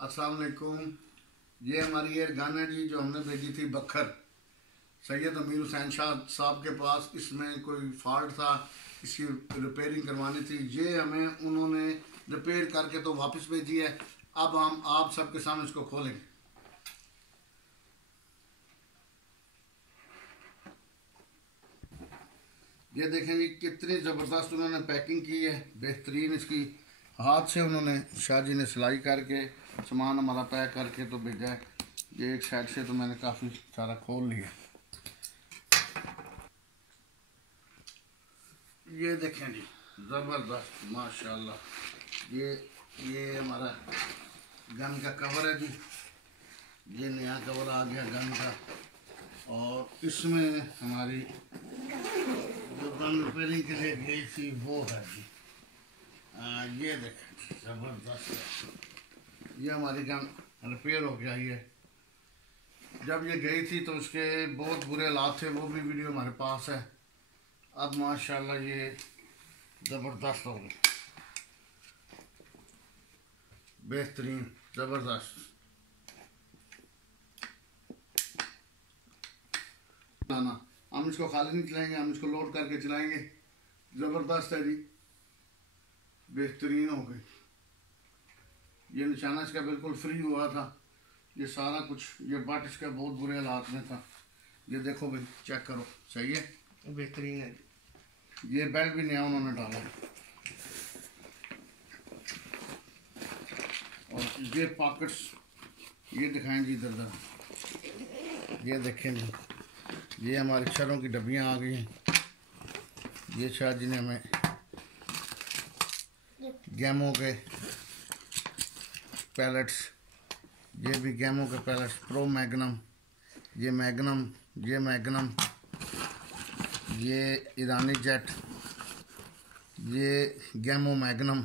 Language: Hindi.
अस्सलाम वालेकुम। ये हमारी एयरगन है जी, जो हमने भेजी थी बखर सैयद अमीर हुसैन शाह साहब के पास। इसमें कोई फॉल्ट था, इसकी रिपेयरिंग करवानी थी। ये हमें उन्होंने रिपेयर करके तो वापस भेजी है। अब हम आप सबके सामने इसको खोलेंगे। ये देखें जी कितनी ज़बरदस्त उन्होंने पैकिंग की है, बेहतरीन। इसकी हाथ से उन्होंने शाह जी ने सिलाई करके सामान हमारा पैक करके तो भेजा है। ये एक साइड से तो मैंने काफ़ी सारा खोल लिया। ये देखें जी ज़बरदस्त माशाल्लाह। ये हमारा गन का कवर है जी। ये नया कवर आ गया गन का। और इसमें हमारी जो गन रिपेयरिंग के लिए गई थी वो है जी। ये देखें ज़बरदस्त। ये हमारी गन रिपेयर हो गया। ये जब ये गई थी तो उसके बहुत बुरे हालात थे, वो भी वीडियो हमारे पास है। अब माशाल्लाह ये ज़बरदस्त हो गई, बेहतरीन ज़बरदस्त। हम इसको खाली नहीं चलाएंगे, हम इसको लोड करके चलाएंगे। ज़बरदस्त है जी, बेहतरीन हो गई। ये निशाना इसका बिल्कुल फ्री हुआ था। ये सारा कुछ, ये बट इसका बहुत बुरे हालात में था। ये देखो भाई, चेक करो, सही है, बेहतरीन है। ये बेल्ट भी नया उन्होंने डाला है। और ये पॉकेट्स ये दिखाएं जी इधर। ये देखें जी, ये हमारी शरों की डब्बियाँ आ गई हैं। ये शाह जी ने हमें गैमों के पैलेट्स, ये भी गैमों के पैलेट्स, प्रो मैग्नम, ये मैग्नम, ये मैग्नम, ये ईरानी जेट, ये गैमो मैग्नम,